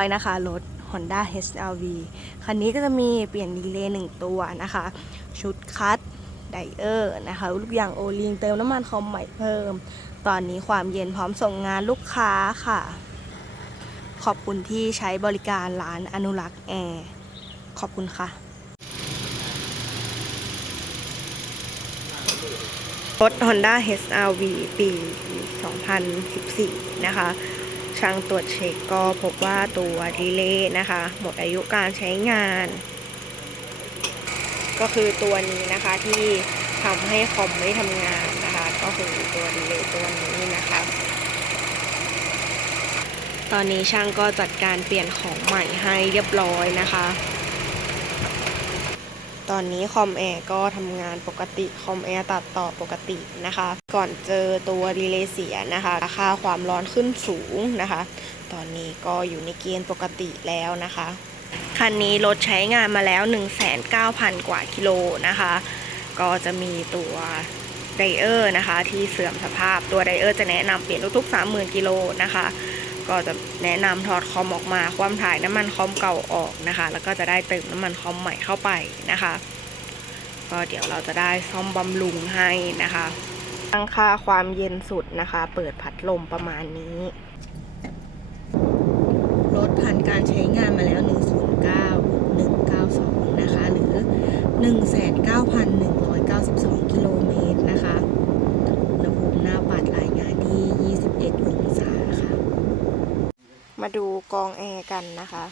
อยนะคะรถ Honda HRV คันนี้ก็จะมีเปลี่ยนดีเลย์หนึ่งตัวนะคะ ชุดคัดไดเออร์นะคะลูกยางโอลิงเติมน้ำมันคอมใหม่เพิ่ม ตอนนี้ความเย็นพร้อมส่งงานลูกค้าค่ะ ขอบคุณที่ใช้บริการร้านอนุรักษ์แอร์ขอบคุณค่ะรถ Honda HRV ปี 2014 นะคะ ช่างตรวจเช็คก็พบว่าตัวดีเลย์นะคะ หมดอายุการใช้งาน ก็คือตัวนี้นะคะที่ทำให้คอมไม่ทำงานนะคะ ก็คือตัวดีเลย์ตัวนี้นะคะ ตอนนี้ช่างก็จัดการเปลี่ยนของใหม่ให้เรียบร้อยนะคะ ตอนนี้คอมแอร์ก็ทำงานปกติคอมแอร์ตัดต่อปกตินะคะ ก่อนเจอตัวรีเลเสียนะคะราคาความร้อนขึ้นสูงนะคะ ตอนนี้ก็อยู่ในเกณฑ์ปกติแล้วนะคะ คันนี้รถใช้งานมาแล้ว 1,900กว่ากิโลนะคะ ก็จะมีตัวไดเออร์นะคะที่เสื่อมสภาพตัวไดเออร์จะแนะนำเปลี่ยนทุกๆ30,000กิโลนะคะ ก็จะแนะนำถอดคอมออกมา ความถ่ายน้ำมันคอมเก่าออกนะคะ แล้วก็จะได้เติมน้ำมันคอมใหม่เข้าไปนะคะ ก็เดี๋ยวเราจะได้ซ่อมบำรุงให้นะคะตั้งค่าความเย็นสุดนะคะ เปิดพัดลมประมาณนี้ รถผ่านการใช้งานมาแล้ว 109 192 นะคะ หรือ 1 9 1 กิโลเมตรนะคะ อุณหภูมิหน้าปัดรายงานที่ 21 องศาค่ะ มา ดูกองแอร์กันนะคะ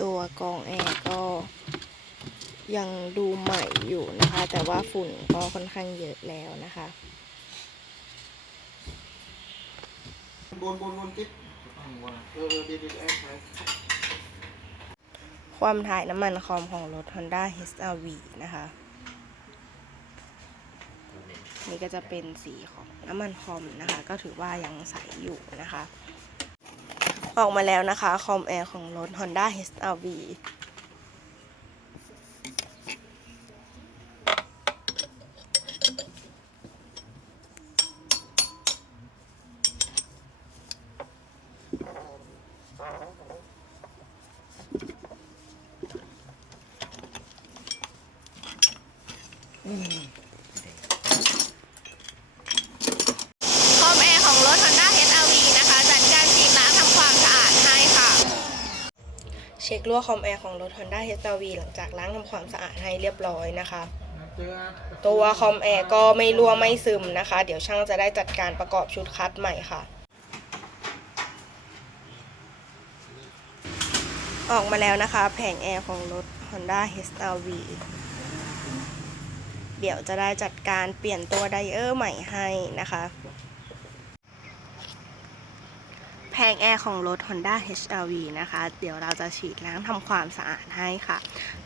ตัวกองแอร์ก็ยังดูใหม่อยู่นะคะ แต่ว่าฝุ่นก็ค่อนข้างเยอะแล้วนะคะบนบนบนติ๊บเออเดี๋ยวเดี๋ยวแอนถ่ายความถ่ายน้ำมันคอมของรถ Honda HRV นะคะ นี่ก็จะเป็นสีของน้ำมันคอมนะคะ ก็ถือว่ายังใสอยู่นะคะ ออกมาแล้วนะคะคอมแอร์ของรถ Honda HRV คอมแอร์ของรถ Honda HRV นะคะ จัดการฉีดน้ำทำความสะอาดให้ค่ะ เช็ครั่วคอมแอร์ของรถ Honda HRV หลังจากล้างทำความสะอาดให้เรียบร้อยนะคะเจอตัวคอมแอร์ก็ไม่รั่วไม่ซึมนะคะ เดี๋ยวช่างจะได้จัดการประกอบชุดคัดใหม่ค่ะ ออกมาแล้วนะคะ แผงแอร์ของรถ Honda HRV เดี๋ยวจะได้จัดการเปลี่ยนตัวไดเออร์ใหม่ให้นะคะ แผงแอร์ของรถ Honda HRV นะคะ เดี๋ยวเราจะฉีดล้างทำความสะอาดให้ค่ะ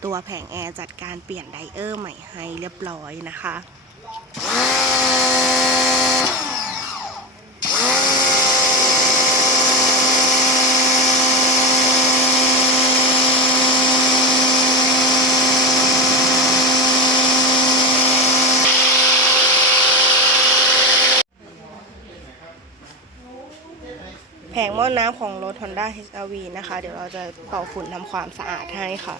ตัวแผงแอร์จัดการเปลี่ยนไดเออร์ใหม่ให้เรียบร้อยนะคะ แผงหม้อน้ำของรถ Honda HRV นะคะ เดี๋ยวเราจะเป่าฝุ่นทำความสะอาดให้ค่ะ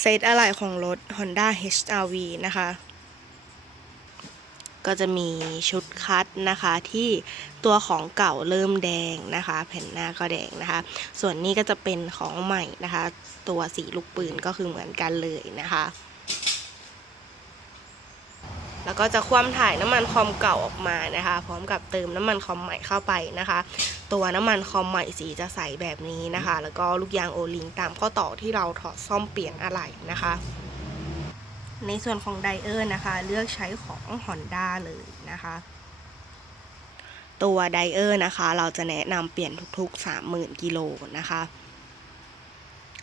เซตอะไหล่ของรถ Honda HRV นะคะ ก็จะมีชุดคัดนะคะที่ตัวของเก่าเริ่มแดงนะคะ แผ่นหน้าก็แดงนะคะ ส่วนนี้ก็จะเป็นของใหม่นะคะ ตัวสีลูกปืนก็คือเหมือนกันเลยนะคะแล้วก็จะคว่ำถ่ายน้ำมันคอมเก่าออกมานะคะ พร้อมกับเติมน้ำมันคอมใหม่เข้าไปนะคะ ตัวน้ำมันคอมใหม่สีจะใสแบบนี้นะคะ แล้วก็ลูกยางโอลิงตามข้อต่อที่เราถอดซ่อมเปลี่ยนอะไหล่นะคะ ในส่วนของไดเออร์นะคะ เลือกใช้ของ Honda เลยนะคะ ตัวไดเออร์นะคะ เราจะแนะนำเปลี่ยนทุกๆ 30,000 กิโลนะคะ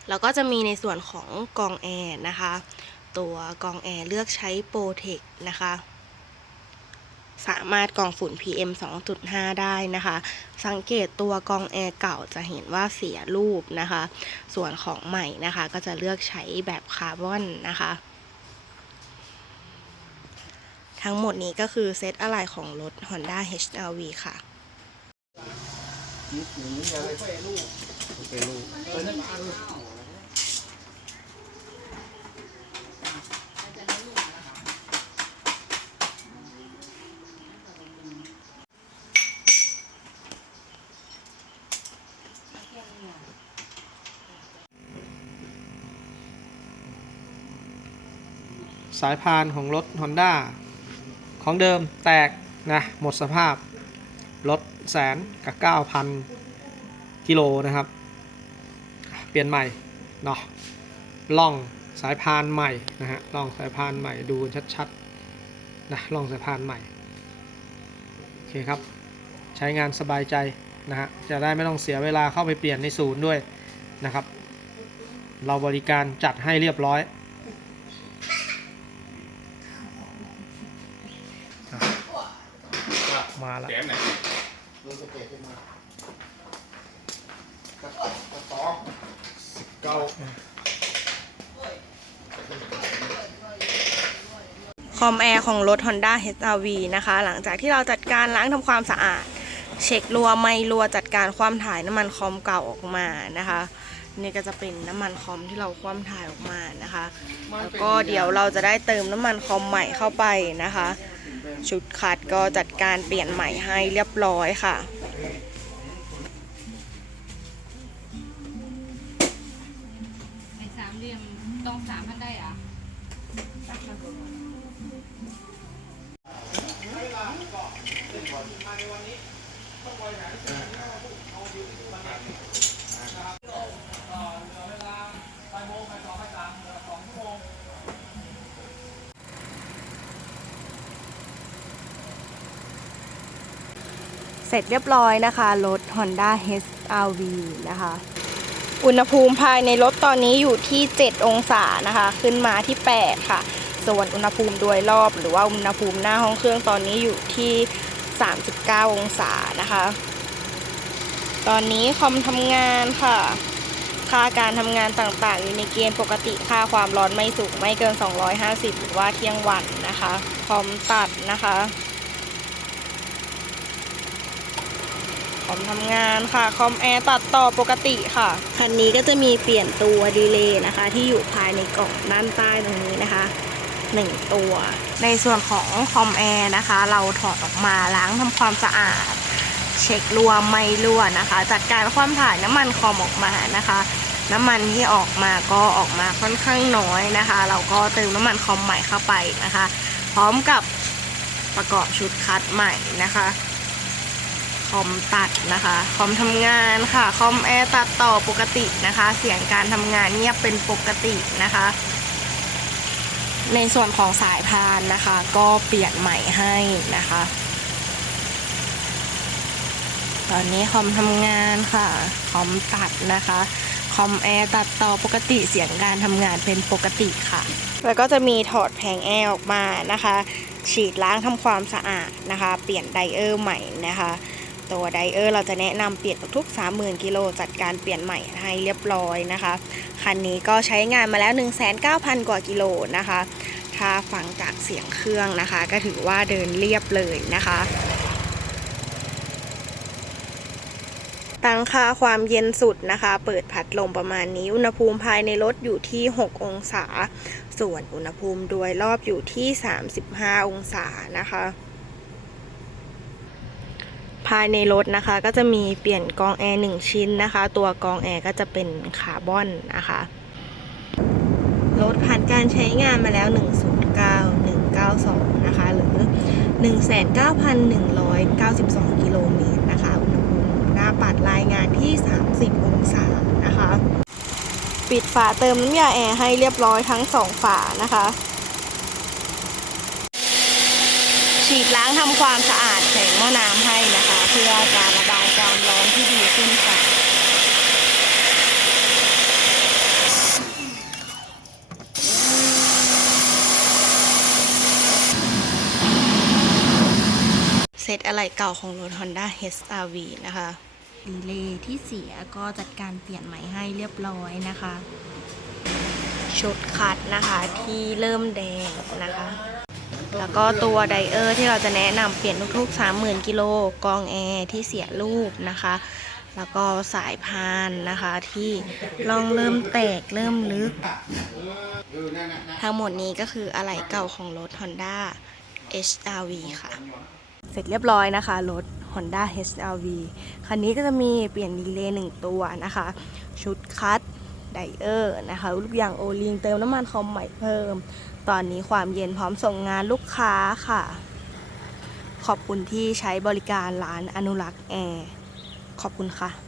แล้วก็จะมีในส่วนของกองแอร์นะคะ ตัวกองแอร์เลือกใช้โปรเทคนะคะสามารถกองฝุ่น PM 2.5 ได้นะคะ สังเกตตัวกองแอร์เก่าจะเห็นว่าเสียรูปนะคะ ส่วนของใหม่นะคะ ก็จะเลือกใช้แบบคาร์บอนนะคะ ทั้งหมดนี้ก็คือเซตอะไรของรถ Honda HRV ค่ะจิ๊บอย่างนี้อะไรไปลูกไปลูกสายพานของรถ Honda ของเดิมแตกนะหมดสภาพรถแสนกับ9,000กิโลนะครับ เปลี่ยนใหม่เนาะล่องสายพานใหม่นะฮะล่องสายพานใหม่ดูชัดๆนะล่องสายพานใหม่โอเคครับ ใช้งานสบายใจนะฮะจะได้ไม่ต้องเสียเวลาเข้าไปเปลี่ยนในศูนย์ด้วยนะครับ เราบริการจัดให้เรียบร้อย มาแล้ว ดูสเกตขึ้นมากระกระตอง เก้าคอมแอร์ของรถ Honda HRV นะคะ หลังจากที่เราจัดการล้างทำความสะอาด เช็ครัวไม่รัวจัดการความถ่ายน้ำมันคอมเก่าออกมานะคะนี่ก็จะเป็นน้ำมันคอมที่เราคว่ำถ่ายออกมานะคะ แล้วก็เดี๋ยวเราจะได้เติมน้ำมันคอมใหม่เข้าไปนะคะ ชุดคัดก็จัดการเปลี่ยนใหม่ให้เรียบร้อยค่ะ เสร็จเรียบร้อยนะคะ รถ Honda HRV นะคะ อุณหภูมิภายในรถตอนนี้อยู่ที่ 7 องศานะคะ ขึ้นมาที่ 8 ค่ะ ส่วนอุณหภูมิโดยรอบหรือว่าอุณหภูมิหน้าห้องเครื่องตอนนี้อยู่ที่ 39 องศานะคะ ตอนนี้คอมทำงานค่ะ ค่าการทำงานต่างๆ อยู่ในเกณฑ์ปกติค่าความร้อนไม่สูงไม่เกิน 250 หรือว่าเที่ยงวันนะคะ คอมตัดนะคะคอมทำงานค่ะ คอมแอร์ตัดต่อปกติค่ะ คันนี้ก็จะมีเปลี่ยนตัวดีเลย์นะคะ ที่อยู่ภายในกล่องด้านใต้ตรงนี้นะคะหนึ่งตัว ในส่วนของคอมแอร์นะคะ เราถอดออกมาล้างทำความสะอาด เช็ครั่วไม่รั่วนะคะจัดการความถ่ายน้ำมันคอมออกมานะคะ น้ำมันที่ออกมาก็ออกมาค่อนข้างน้อยนะคะ เราก็เติมน้ำมันคอมใหม่เข้าไปนะคะ พร้อมกับประกอบชุดคัดใหม่นะคะคอมตัดนะคะคอมทำงานค่ะคอมแอร์ตัดต่อปกตินะคะ เสียงการทำงานเงียบเป็นปกตินะคะ ในส่วนของสายพานนะคะ ก็เปลี่ยนใหม่ให้นะคะ ตอนนี้คอมทำงานค่ะ คอมตัดนะคะ คอมแอร์ตัดต่อปกติเสียงการทำงานเป็นปกติค่ะ แล้วก็จะมีถอดแผงแอร์ออกมานะคะ ฉีดล้างทำความสะอาดนะคะ เปลี่ยนไดเออร์ใหม่นะคะ ตัวไดเออร์เราจะแนะนำเปลี่ยนทุกๆ30,000 กิโลจัดการเปลี่ยนใหม่ให้เรียบร้อยนะคะ คันนี้ก็ใช้งานมาแล้ว 1,900กว่ากิโลนะคะ ถ้าฟังจากเสียงเครื่องนะคะ ก็ถือว่าเดินเรียบเลยนะคะ ตั้งค่าความเย็นสุดนะคะ เปิดพัดลมประมาณนี้ อุณหภูมิภายในรถอยู่ที่ 6 องศา ส่วนอุณหภูมิโดยรอบอยู่ที่ 35 องศานะคะ ภายในรถนะคะก็จะมีเปลี่ยนกองแอร์1ชิ้นนะคะ ตัวกองแอร์ก็จะเป็นคาร์บอนนะคะรถผ่านการใช้งานมาแล้ว 109 192 นะคะ หรือ 19,192 กิโลเมตร ปัดรายงานที่ 30 องศานะคะ ปิดฝาเติมน้ำยาแอร์ให้เรียบร้อยทั้ง 2 ฝานะคะฉีดล้างทำความสะอาดแผงหม้อน้ำให้นะคะ เพื่อการระบายความร้อนที่ดีขึ้นค่ะเซตอะไรเก่าของรถ Honda HRV นะคะ รีเลย์ที่เสียก็จัดการเปลี่ยนใหม่ให้เรียบร้อยนะคะชุดคัดนะคะที่เริ่มแดงนะคะ แล้วก็ตัวไดเออร์ที่เราจะแนะนำเปลี่ยนทุกๆ 30,000กิโลกรองแอร์ที่เสียรูปนะคะ แล้วก็สายพานนะคะที่ลองเริ่มแตกเริ่มลึก ทั้งหมดนี้ก็คืออะไหล่เก่าของรถ Honda HRV ค่ะ เสร็จเรียบร้อยนะคะรถ Honda HRV คันนี้ก็จะมีเปลี่ยนดีเลย์หนึ่งตัวนะคะ ชุดคัตไดเออร์นะคะลูกยางโอลิงเติมน้ำมันคอมใหม่เพิ่ม ตอนนี้ความเย็นพร้อมส่งงานลูกค้าค่ะ ขอบคุณที่ใช้บริการร้านอนุรักษ์แอร์ ขอบคุณค่ะ